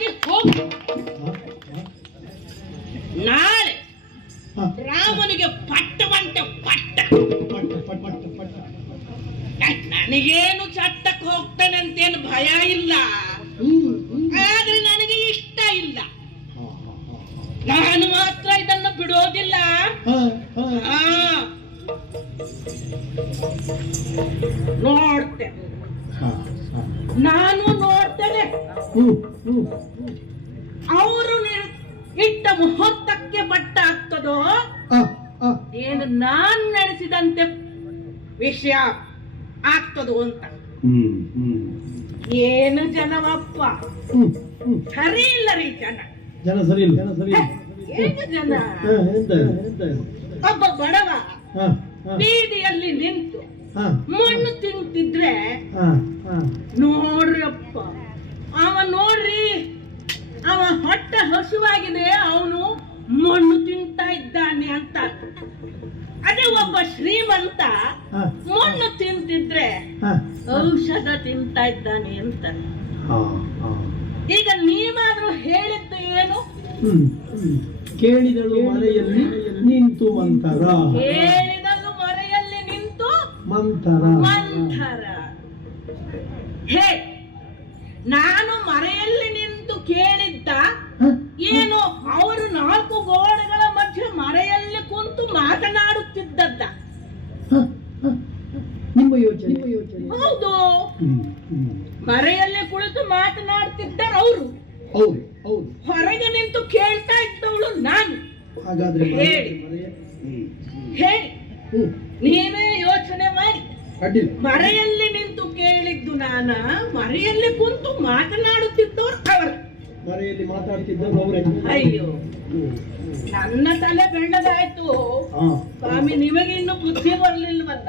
ವೇಗವಾಗಿ ಹೋಗು. ನಾಳೆ ರಾಮನಿಗೆ ಪಟ್ಟವಂತೆ ಪಟ್ಟ. ನನಗೇನು ಚಟ್ಟಕ್ಕೆ ಹೋಗ್ತಾನೆ ಅಂತೇನು ಭಯ ಇಲ್ಲ. ಆದ್ರೆ ನನಗೆ ಇಷ್ಟ ಇಲ್ಲ. ನಾನು ಮಾತ್ರ ಇದನ್ನು ಬಿಡೋದಿಲ್ಲ. ನೋಡ್ತೇನೆ. ನಾನು ನೋಡ್ತೇನೆ. ಅವರು ಇಟ್ಟ ಮುಹೂರ್ತಕ್ಕೆ ಬಟ್ಟ ಆಗ್ತದೋ. ಏನು ನಾನು ನಡೆಸಿದಂತೆ ವಿಷಯ ಆಗ್ತದೋ ಅಂತ. ಏನು ಜನವಪ್ಪ. ಸರಿ ಇಲ್ಲ ರೀ ಜನ. ಜನ ಸರಿ ಇಲ್ಲ ಜನ ಸರಿ ಏನು ಜನ? ಒಬ್ಬ ಬಡವ ಬೀದಿಯಲ್ಲಿ ನಿಂತು ಮಣ್ಣು ತಿಂತಿದ್ರೆ. ನೋಡ್ರಪ್ಪ. ಅವ ನೋಡ್ರಿ ಅವ ಹೊಟ್ಟೆ ಹಸುವಾಗಿದೆ ಅವನು ಮಣ್ಣು ತಿಂತಾ ಇದ್ದಾನೆ ಅಂತ. ಅದೇ ಒಬ್ಬ ಶ್ರೀಮಂತ ಮಣ್ಣು ತಿಂತಿದ್ರೆ ಔಷಧ ತಿಂತಾ ಇದ್ದಾನೆ ಅಂತ. ಈಗ ನೀವಾದ್ರೂ ಹೇಳಿದ್ದು ಏನು. ಕೇಳಿದಳು ಮನೆಯಲ್ಲಿ ನಿಂತು ಮಂತರ ಮಂತರ ಮಂಥರ ಹೇ ನಾನು ಮರೆಯಲ್ಲಿ ನಿಂತು ಕೇಳಿದ್ದ ಏನು ಅವರು ನಾಲ್ಕು ಗೋಡೆಗಳ ಮಧ್ಯೆ ಮರೆಯಲ್ಲಿ ಕುಂತು ಮಾತನಾಡುತ್ತಿದ್ದದ್ದ. ನಿಮ್ಮ ಯೋಚನೆ. ಹೌದು. ಮರೆಯಲ್ಲಿ ಕುಳಿತು ಮಾತನಾಡ್ತಿದ್ದಾರೆ ಅವರು. ಹೌದು ಹೌದು. ಹೊರಗೆ ನಿಂತು ಕೇಳ್ತಾ ಇದ್ದವಳು ನಾನು. ಹಾಗಾದ್ರೆ ಹೇಳಿ. ಹೇಳಿ. ನೀವೇ ಮರೆಯಲ್ಲಿ ನಿಂತು ಕೇಳಿದ್ದು ನಾನ ಮರೆಯಲ್ಲಿ ಕುಂತು ಮಾತನಾಡುತ್ತಿದ್ದವ್ರು ಅವರು. ಮರೆಯಲ್ಲಿ ಮಾತಾಡ್ತಿದ್ದದ್ದು ಅವರೇ. ಅಯ್ಯೋ. ನನ್ನ ತಲೆ ಬೆಳ್ಳದಾಯ್ತು. ಸ್ವಾಮಿ ನಿಮಗೆ ಇನ್ನು ಬುದ್ಧಿ ಬರ್ಲಿಲ್ವಲ್ಲ.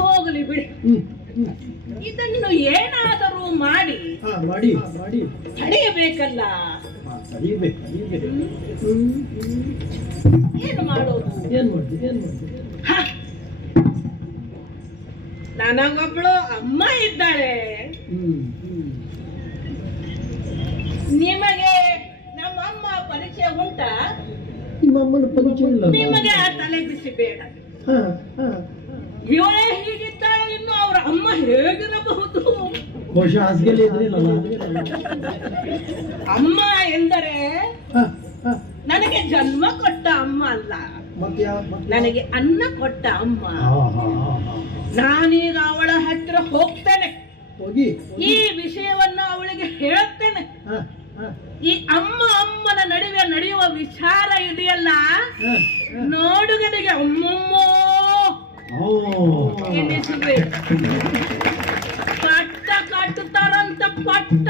ಹೋಗಲಿ ಬಿಡಿ. ಇದನ್ನು ಏನಾದರೂ ಮಾಡಿ. ಮಾಡಿ ತಡೆಯಬೇಕಲ್ಲ. ಏನು ಮಾಡೋದು? ಏನ್ ಮಾಡ್ತೀವಿ ಏನ್ ಮಾಡ್ತಿ ನನಗೊಬ್ಳು ಅಮ್ಮ ಇದ್ದಾಳೆ. ನಿಮಗೆ ನಮ್ಮಮ್ಮ ಪರಿಚಯ ಉಂಟಾ? ನಿಮ್ಮಮ್ಮನ ಪರಿಚಯ ಇಲ್ಲ. ನಿಮಗೆ ಆ ತಲೆ ಬಿಸಿ ಬೇಡ. ಇವಳೆ ಹೀಗಿದ್ದಾಳೆ ಇನ್ನು ಅವ್ರ ಅಮ್ಮ ಹೇಗಿರಬಹುದು? ಬಹುಶಃ ಹಾಸಿಗೆಯಲ್ಲಿ ಇದ್ರಿಲ್ಲಲ್ಲ ಅಮ್ಮ ಎಂದರೆ. ನನಗೆ ಜನ್ಮ ಕೊಟ್ಟ ಅಮ್ಮ ಅಲ್ಲ. ನನಗೆ ಅನ್ನ ಕೊಟ್ಟ ಅಮ್ಮ. ನಾನೀಗ ಅವಳ ಹತ್ತಿರ ಹೋಗ್ತೇನೆ. ಹೋಗಿ ಈ ವಿಷಯವನ್ನು ಅವಳಿಗೆ ಹೇಳುತ್ತೇನೆ. ಈ ಅಮ್ಮ ಅಮ್ಮನ ನಡುವೆ ನಡೆಯುವ ವಿಚಾರ ಇದೆಯಲ್ಲ. ನೋಡುಗನಿಗೆ ಅಮ್ಮಮ್ಮೋ. ಎನ್ನಿಸಬೇಕು ಪಟ್ಟ ಕಟ್ಟುತ್ತಾರಂತ. ಪಟ್ಟ.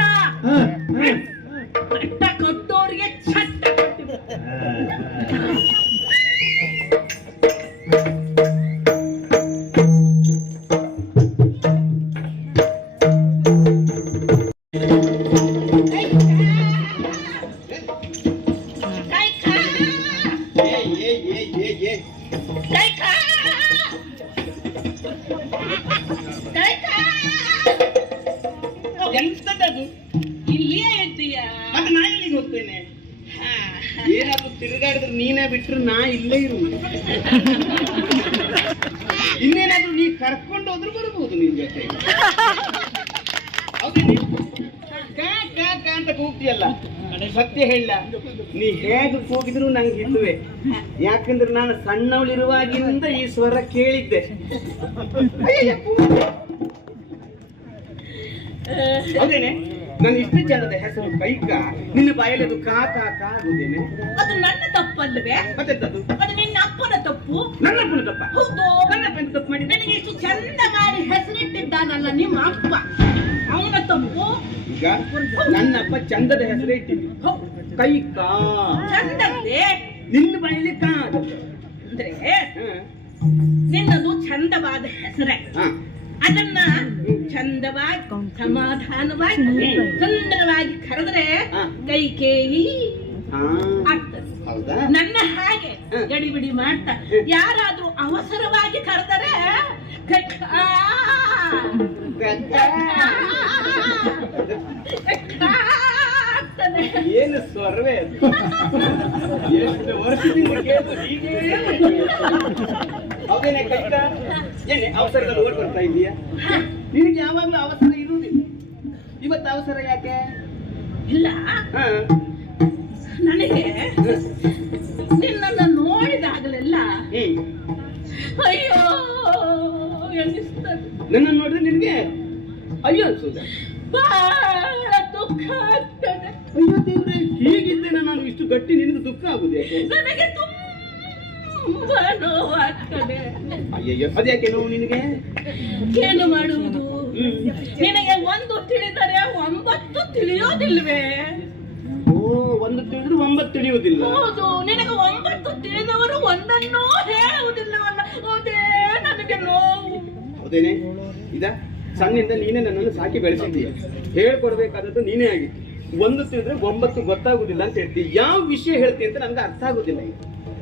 ತಿರುಗಾಡಿದ್ರೆ ನೀನೇ ಬಿಟ್ರು ನಾ ಇಲ್ಲೇ ಇರು ಇನ್ನೇನಾದ್ರೂ ನೀ ಕರ್ಕೊಂಡು ಹೋದ್ರು ಬರ್ಬೋದು ನಿನ್ ಜೊತೆ. ಅಂತ ಕೂಗ್ತಿಯಲ್ಲ. ಸತ್ಯ ಹೇಳ. ನೀ ಹೇಗೆ ಕೂಗಿದ್ರು ನಂಗೆ ಹಿಡುವೆ ಯಾಕಂದ್ರೆ ನಾನು ಸಣ್ಣವಳಿರುವಾಗಿಂದ ಈ ಸ್ವರ ಕೇಳಿದ್ದೆ. ಹೌದೇನೆ? ನನ್ನ ಇಷ್ಟು ಜನದ ಹೆಸರು ಕೈಕ ನಿನ್ನ ಬಾಯಲ್ಲಿ ಅದು ಕಾ ಕಾ ಕಾ ಆಗುದೇನೆ ಅದು ನನ್ನ ತಪ್ಪಲ್ವೇ? ಮತ್ತೆಂತದ್ದು? ಅದು ನಿನ್ನ ಅಪ್ಪನ ತಪ್ಪು? ನನ್ನ ಅಪ್ಪನ ತಪ್ಪ. ಹೌದು. ನನ್ನ ಅಪ್ಪನ ತಪ್ಪು ಮಾಡಿ ನನಗೆ ಇಷ್ಟು ಚಂದ ಮಾಡಿ ಹೆಸರಿಟ್ಟಿದ್ದಾನಲ್ಲ ನಿಮ್ಮ ಅಪ್ಪ. ಅವನ ತಪ್ಪು. ಈಗ ನನ್ನ ಅಪ್ಪ ಚಂದದ ಹೆಸರು ಇಟ್ಟಿದ್ವಿ ಹೌದು. ಕೈಕ ಚಂದೇ ನಿನ್ನ ಬಾಯಲ್ಲಿ ಕಾ ಅಂದ್ರೆ ನಿನ್ನದು ಚಂದವಾದ ಹೆಸರೇ. ಅದನ್ನ ಚಂದವಾಗಿ ಸಮಾಧಾನವಾಗಿ ಸುಂದರವಾಗಿ ಕರೆದ್ರೆ ಕೈ ಕೇಳಿ. ಆಗ್ತದೆ. ನನ್ನ ಹಾಗೆ ಗಡಿ ಗಡಿಬಿಡಿ ಮಾಡ್ತಾ. ಯಾರಾದ್ರೂ ಅವಸರವಾಗಿ ಕರೆದರೆ ಕೈ- ಆ, ಕಕ್ಕ. ಏನು ಸ್ವರವೇ ಎಷ್ಟು ವರ್ಷದಿಂದ ಕೇಳಿದ್ರು ಹೀಗೇ? ಹೌದೇನೆ ಕೈತ ಏನೇ ಅವಸರದಲ್ಲಿ ಓಡ್ ಬರ್ತಾ ಇದೀಯಾ ನಿನಗೆ ಯಾವಾಗಲೂ ಅವಸರ ಇರುವುದಿಲ್ಲ. ಇವತ್ತು ಅವಸರ ಯಾಕೆ? ಇಲ್ಲ. ನನಗೆ ನಿನ್ನನ್ನು ನೋಡಿದಾಗಲೆಲ್ಲ ಅಯ್ಯೋ ಎನಿಸ್ತದೆ ನನ್ನನ್ನು ನೋಡಿದ್ರೆ ನಿನಗೆ ಅಯ್ಯೋ ಬಹಳ ದುಃಖ ಆಗ್ತದೆ. ಅಯ್ಯೋ ದೇವ್ರೆ ಹೀಗಿದ್ದೇನೆ ನಾನು ಇಷ್ಟು ಗಟ್ಟಿ ನಿನಗೆ ದುಃಖ ಆಗುದು ನನಗೆ ತುಂಬಾ ಅಯ್ಯಯ್ಯೋ ಅದ್ಯಾಕೆ ನೋವು ನಿನಗೆ ಏನು ಮಾಡುವುದು. ನಿನಗೆ ಒಂದು ತಿಳಿದರೆ ಒಂಬತ್ತು ತಿಳಿಯೋದಿಲ್ವೇ? ಓ ಒಂದು ತಿಳಿದ್ರು ಒಂಬತ್ತು ತಿಳಿಯುವುದಿಲ್ಲ ಹೌದು, ನಿನಗೆ ಒಂಬತ್ತು ತಿಳಿದವರು ಒಂದನ್ನೂ ಹೇಳುವುದಿಲ್ಲವಲ್ಲ? ಅದೇ ನನಗೆ ನೋವು. ಹೌದೇನೆ? ಇದ ಸಣ್ಣಿಂದ ನೀನೇ ನನ್ನನ್ನು ಸಾಕಿ ಬೆಳೆಸಿದ್ದೀಯ. ಹೇಳ್ಕೊಡ್ಬೇಕಾದದ್ದು ನೀನೇ ಆಗಿತ್ತು ಒಂದು ತಿಳಿದ್ರೆ ಒಂಬತ್ತು ಗೊತ್ತಾಗುದಿಲ್ಲ ಅಂತ ಹೇಳ್ತೀನಿ ಯಾವ ವಿಷಯ ಹೇಳ್ತಿ ಅಂತ ನನ್ಗೆ ಅರ್ಥ ಆಗುದಿಲ್ಲ ಈಗ.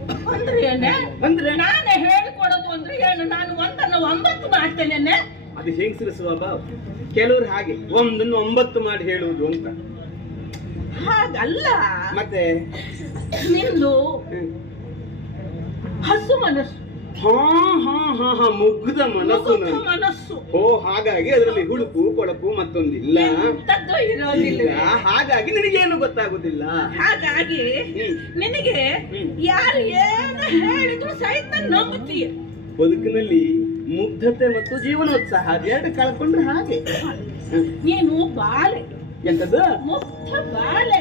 ಅಂದ್ರೆ ಅಂದ್ರೆ? ನಾನೇ ಹೇಳಿಕೊಡೋದು ಅಂದ್ರೆ ಏನು? ನಾನು ಒಂದನ್ನು ಒಂಬತ್ತು ಮಾಡ್ತೇನೆ ಅದು ಹೆಂಗಸರ ಸ್ವಭಾವ ಕೆಲವರು ಹಾಗೆ ಒಂದನ್ನು ಒಂಬತ್ತು ಮಾಡಿ ಹೇಳುವುದು ಅಂತ. ಹಾಗಲ್ಲ. ಮತ್ತೆ? ನಿಂದು ಹಸು ಮನಸ್ಸು. ಮುಗ್ಧ ಮನಸ್ಸು. ಮನಸ್ಸು. ಓ ಹಾಗಾಗಿ ಅದರಲ್ಲಿ ಹುಡುಕು ಕೊಳಕು ಮತ್ತೊಂದಿಲ್ಲ. ಇರೋದಿಲ್ಲ. ಹಾಗಾಗಿ ನಿನಗೇನು ಗೊತ್ತಾಗುದಿಲ್ಲ. ಹಾಗಾಗಿ. ನಿನಗೆ ಯಾರು ಏನು ಹೇಳಿದ್ರು ಸಹಿತ ನಂಬುತ್ತೀಯ. ಬದುಕಿನಲ್ಲಿ ಮುಗ್ಧತೆ ಮತ್ತು ಜೀವನೋತ್ಸಾಹ ಅದೆರಡು ಕಳ್ಕೊಂಡ್ರೆ ಹಾಗೆ. ನೀನು ಬಾಲೆ. ಎಂತದ್ದು ಮುಗ್ಧ ಬಾಲೆ.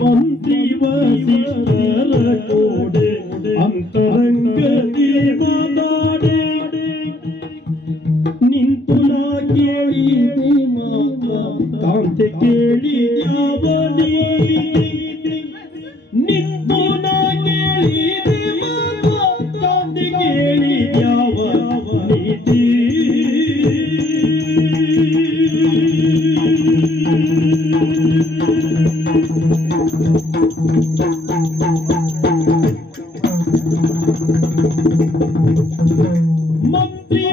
मुक्ति वशिष्ठ रखोड़े अंतर ಮಂತ್ರಿ